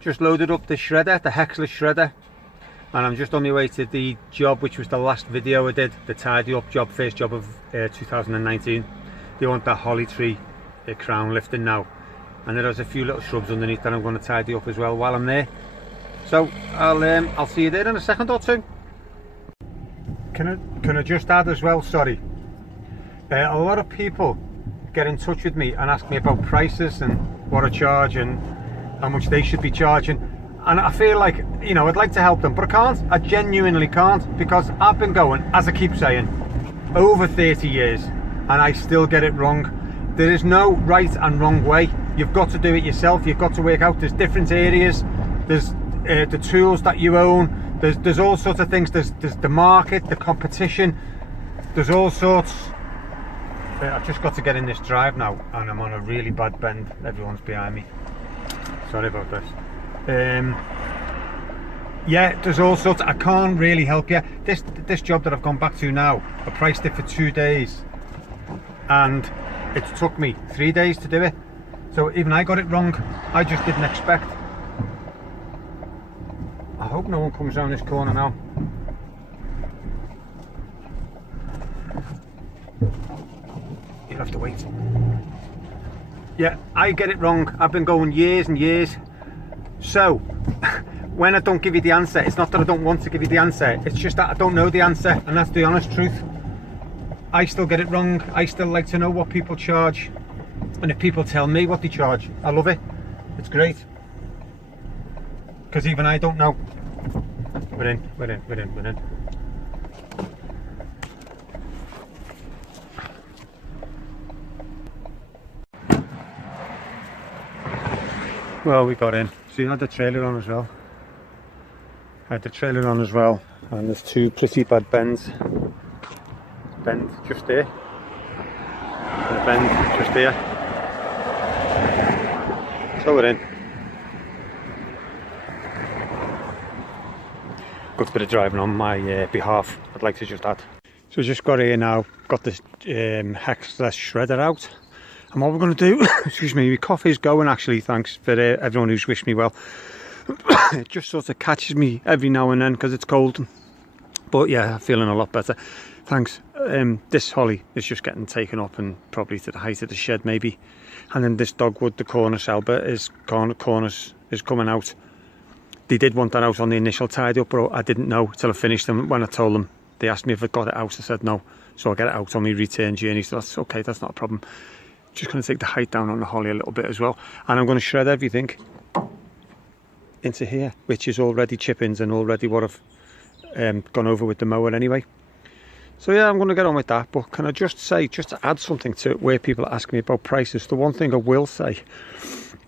just loaded up the shredder, the Hexless shredder, and I'm just on my way to the job, which was the last video I did, the tidy up job, first job of 2019. They want that holly tree crown lifting now, and there's a few little shrubs underneath that I'm going to tidy up as well while I'm there. So I'll see you there in a second or two. Can I just add as well, sorry, a lot of people get in touch with me and ask me about prices and what I charge and how much they should be charging, and I feel like, you know, I'd like to help them, but I can't. I genuinely can't, because I've been going, as I keep saying, over 30 years and I still get it wrong. There is no right and wrong way. You've got to do it yourself. You've got to work out, there's different areas, there's the tools that you own, there's all sorts of things, there's the market, the competition, there's all sorts. I've just got to get in this drive now, and I'm on a really bad bend. Everyone's behind me. Sorry about this. Yeah, there's all sorts. I can't really help you. This job that I've gone back to now, I priced it for 2 days, and it took me 3 days to do it. So even I got it wrong. I just didn't expect. I hope no one comes around this corner now. You'll have to wait. Yeah, I get it wrong. I've been going years and years. So when I don't give you the answer, it's not that I don't want to give you the answer, it's just that I don't know the answer, and that's the honest truth. I still get it wrong. I still like to know what people charge, and if people tell me what they charge, I love it. It's great, because even I don't know. We're in. Well, we got in. So you had the trailer on as well. I had the trailer on as well, and there's two pretty bad bends. Bend just there, and a bend just there. So we're in. Good bit of driving on my behalf, I'd like to just add. So just got here now, got this Hexless shredder out. And what we're going to do, excuse me, my coffee's going actually, thanks for everyone who's wished me well. It just sort of catches me every now and then because it's cold. But yeah, I'm feeling a lot better. Thanks. This holly is just getting taken up and probably to the height of the shed maybe. And then this dogwood, the cornice albert, cornice is coming out. They did want that out on the initial tidy up, but I didn't know till I finished them. When I told them, they asked me if I got it out, I said no. So I'll get it out on my return journey, so that's okay, that's not a problem. Just going to take the height down on the holly a little bit as well, and I'm going to shred everything into here, which is already chip-ins and already what I've gone over with the mower anyway. So yeah, I'm going to get on with that. But can I just say, just to add something to it, where people ask me about prices, the one thing I will say,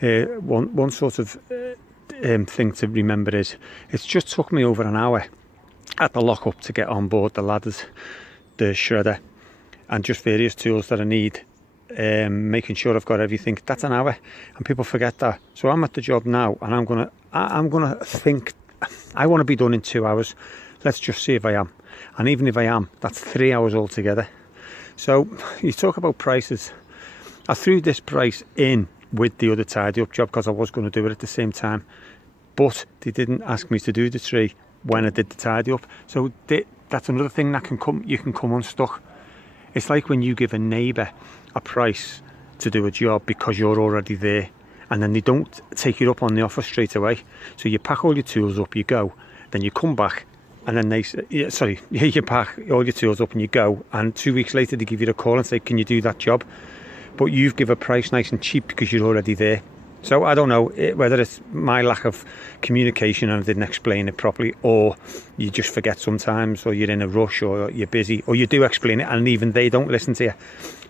one sort of thing to remember is, it's just took me over an hour at the lockup to get on board the ladders, the shredder, and just various tools that I need. Making sure I've got everything. That's an hour, and people forget that. So I'm at the job now, and I'm gonna think I want to be done in 2 hours. Let's just see if I am, and even if I am, that's 3 hours altogether. So you talk about prices. I threw this price in with the other tidy up job because I was going to do it at the same time, but they didn't ask me to do the tree when I did the tidy up. So that's another thing that you can come unstuck. It's like when you give a neighbour a price to do a job because you're already there, and then they don't take it up on the offer straight away. So you pack all your tools up, you go, then you come back, and then they say, you pack all your tools up and you go, and 2 weeks later they give you a call and say, can you do that job? But you've given a price nice and cheap because you're already there. So I don't know whether it's my lack of communication and I didn't explain it properly, or you just forget sometimes, or you're in a rush, or you're busy, or you do explain it and even they don't listen to you.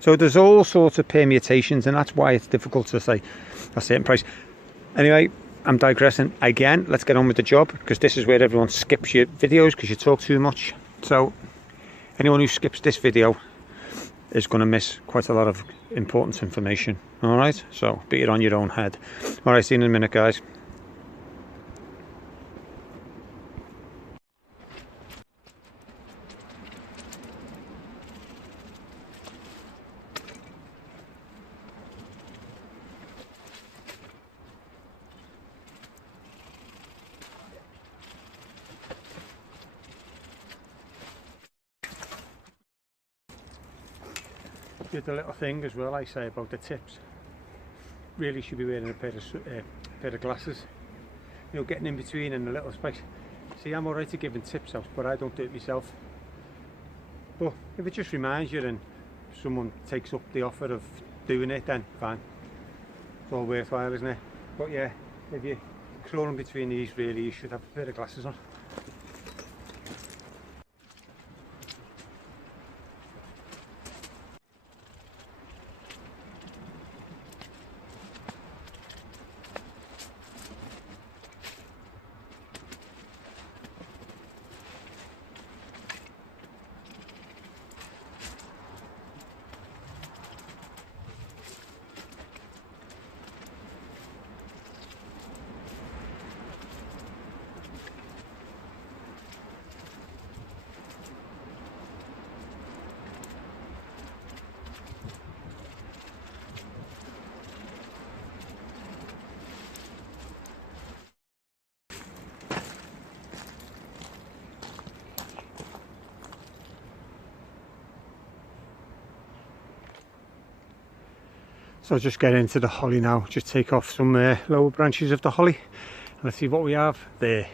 So there's all sorts of permutations, and that's why it's difficult to say a certain price. Anyway, I'm digressing again. Let's get on with the job, because this is where everyone skips your videos because you talk too much. So anyone who skips this video is going to miss quite a lot of important information. Alright, so be it on your own head. Alright, see you in a minute, guys. The other little thing as well I say about the tips, really should be wearing a pair of glasses, you know, getting in between in a little space. See, I'm alright at giving tips out, but I don't do it myself. But if it just reminds you and someone takes up the offer of doing it, then fine. It's all worthwhile, isn't it? But yeah, if you're crawling between these, really you should have a pair of glasses on. So I'll just get into the holly now, just take off some lower branches of the holly. Let's see what we have there.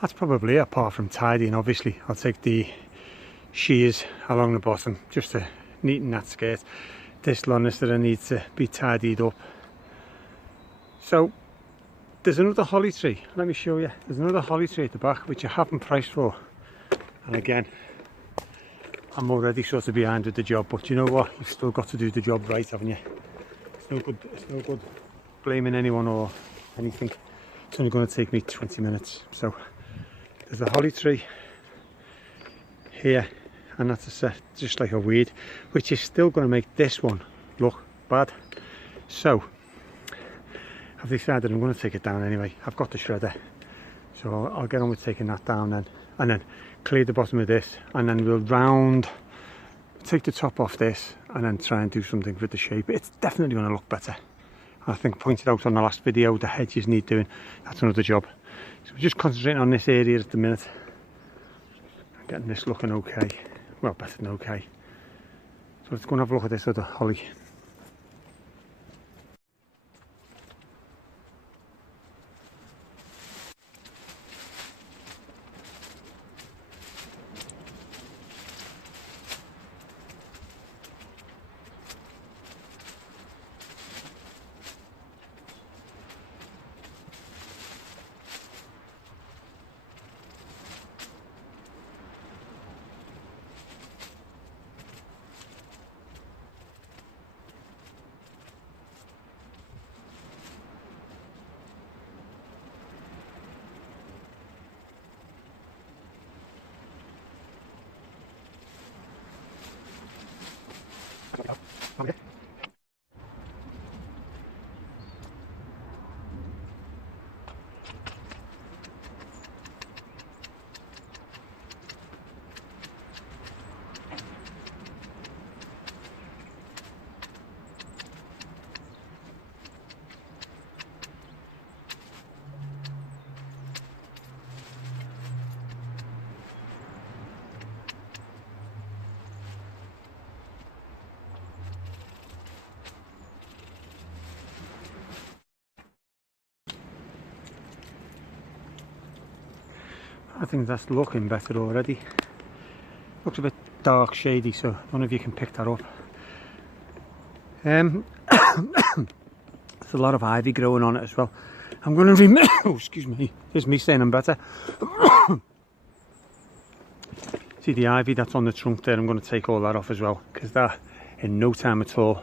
That's probably it, apart from tidying. Obviously I'll take the shears along the bottom just to neaten that skirt. This Lonister needs to be tidied up. So there's another holly tree, let me show you. There's another holly tree at the back which I haven't priced for, and again I'm already sort of behind with the job, but you know what, you've still got to do the job right, haven't you? It's no good blaming anyone or anything. It's only going to take me 20 minutes. So there's a holly tree here, and that's a set just like a weed, which is still going to make this one look bad. So I've decided I'm going to take it down anyway. I've got the shredder, so I'll get on with taking that down then, and then clear the bottom of this, and then we'll take the top off this and then try and do something with the shape. It's definitely going to look better. I think pointed out on the last video, the hedges need doing. That's another job. So we're just concentrating on this area at the minute, getting this looking okay, well, better than okay. So let's go and have a look at this other holly. Okay. I think that's looking better already. Looks a bit dark shady, so I don't know if you can pick that up. There's a lot of ivy growing on it as well. I'm going to remove, oh, excuse me, here's me saying I'm better. See the ivy that's on the trunk there, I'm going to take all that off as well, because that in no time at all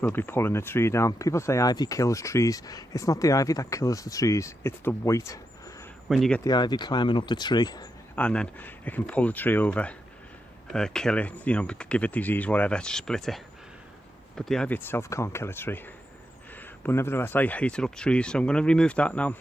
will be pulling the tree down. People say ivy kills trees. It's not the ivy that kills the trees, it's the weight. When you get the ivy climbing up the tree, and then it can pull the tree over, kill it, you know, give it disease, whatever, split it. But the ivy itself can't kill a tree. But nevertheless, I hated up trees, so I'm going to remove that now.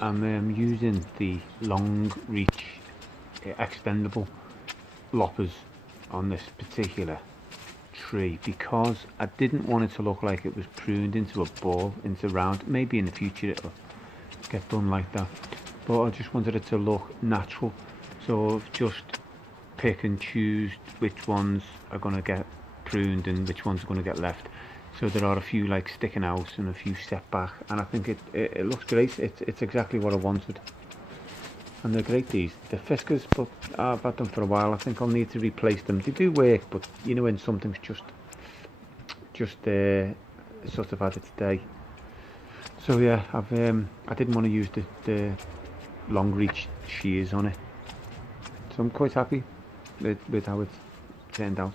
I'm using the long reach extendable loppers on this particular tree because I didn't want it to look like it was pruned into a ball, into round. Maybe in the future it'll get done like that, but I just wanted it to look natural, so I've just pick and choose which ones are going to get pruned and which ones are going to get left. So there are a few like sticking out and a few step back, and I think it looks great. It's exactly what I wanted, and they're great, these. They're Fiskars, but I've had them for a while. I think I'll need to replace them. They do work, but you know when something's just sort of had its day. So yeah, I didn't want to use the long reach shears on it, so I'm quite happy with how it turned out.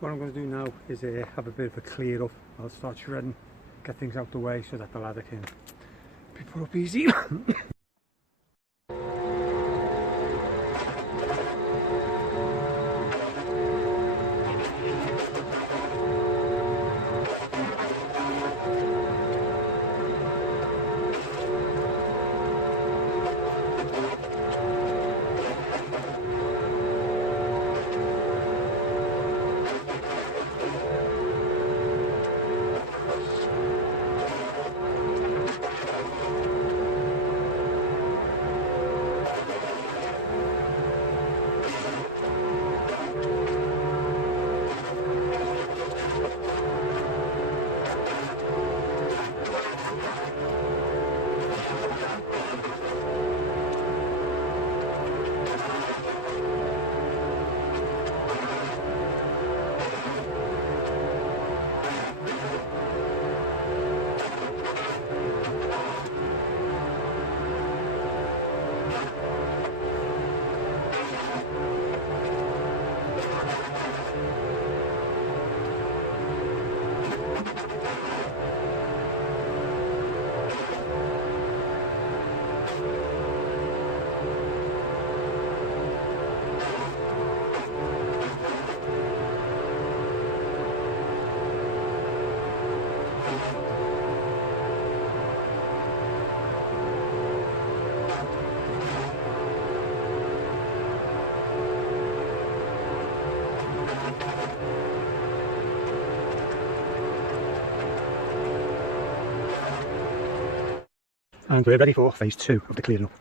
What I'm going to do now is have a bit of a clear up. I'll start shredding, get things out the way so that the ladder can be put up easy. And we're ready for phase 2 of the clearing up.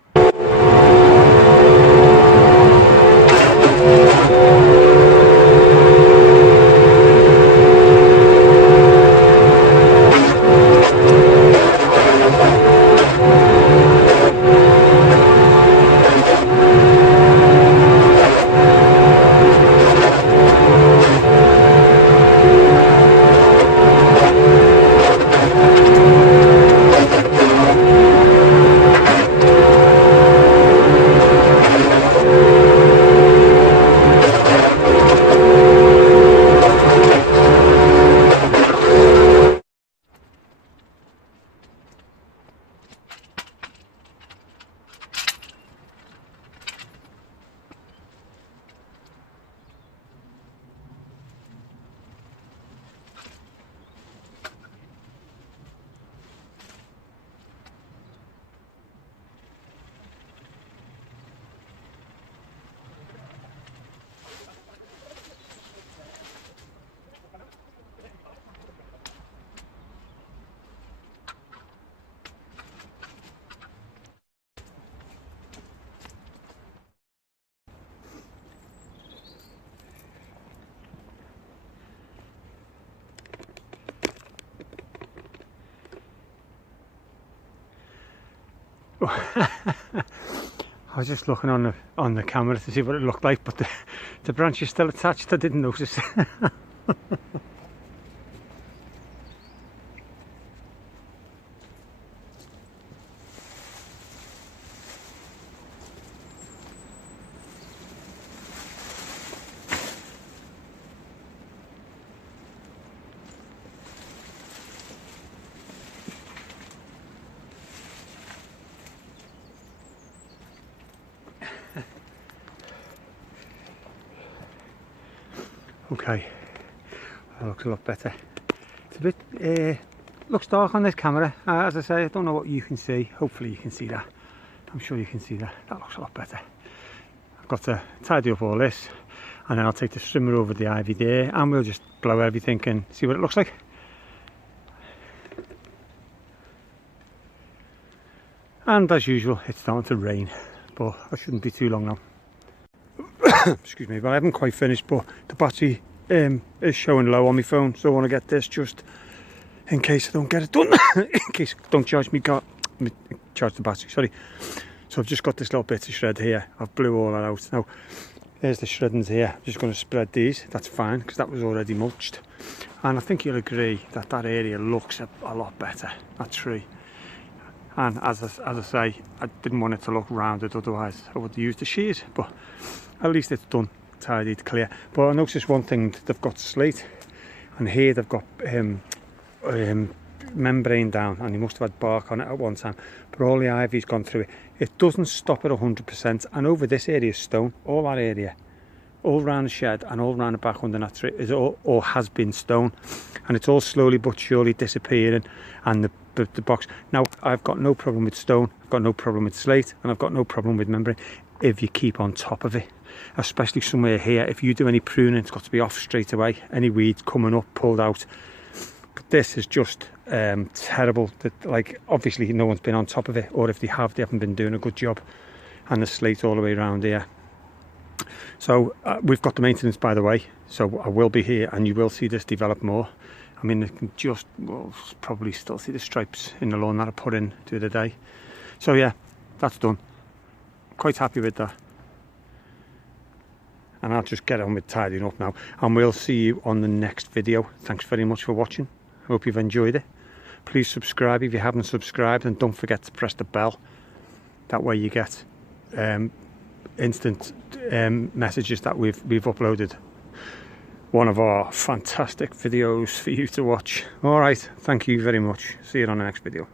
I was just looking on the camera to see what it looked like, but the branch is still attached. I didn't notice. Okay, that looks a lot better. It's a bit, looks dark on this camera. As I say, I don't know what you can see. Hopefully you can see that. I'm sure you can see that. That looks a lot better. I've got to tidy up all this, and then I'll take the strimmer over the ivy there, and we'll just blow everything and see what it looks like. And as usual, it's starting to rain, but I shouldn't be too long now. Excuse me, but I haven't quite finished, but the battery is showing low on my phone, so I want to get this just in case I don't get it done. In case I don't charge charge the battery, sorry. So I've just got this little bit of shred here. I've blew all that out. Now there's the shreddings here. I'm just going to spread these. That's fine because that was already mulched, and I think you'll agree that that area looks a lot better, that tree. And as I say, I didn't want it to look rounded, otherwise I would have used the shears, but at least it's done, tidied, clear. But I noticed one thing, they've got slate, and here they've got membrane down, and they must have had bark on it at one time, but all the ivy's gone through it. It doesn't stop at 100%, and over this area is stone. All that area, all round the shed and all round the back under that tree is all has been stone, and it's all slowly but surely disappearing. And the box, now I've got no problem with stone, I've got no problem with slate, and I've got no problem with membrane if you keep on top of it, especially somewhere here. If you do any pruning, it's got to be off straight away. Any weeds coming up, pulled out. But this is just terrible. That, like, obviously no one's been on top of it, or if they have, they haven't been doing a good job. And the slate all the way around here. So we've got the maintenance, by the way, so I will be here and you will see this develop more. I mean, you can just, well, probably still see the stripes in the lawn that I put in the other day. So yeah, that's done. Quite happy with that. And I'll just get on with tidying up now, and we'll see you on the next video. Thanks very much for watching. Hope you've enjoyed it. Please subscribe if you haven't subscribed, and don't forget to press the bell. That way you get instant messages that we've uploaded one of our fantastic videos for you to watch. All right, thank you very much. See you on the next video.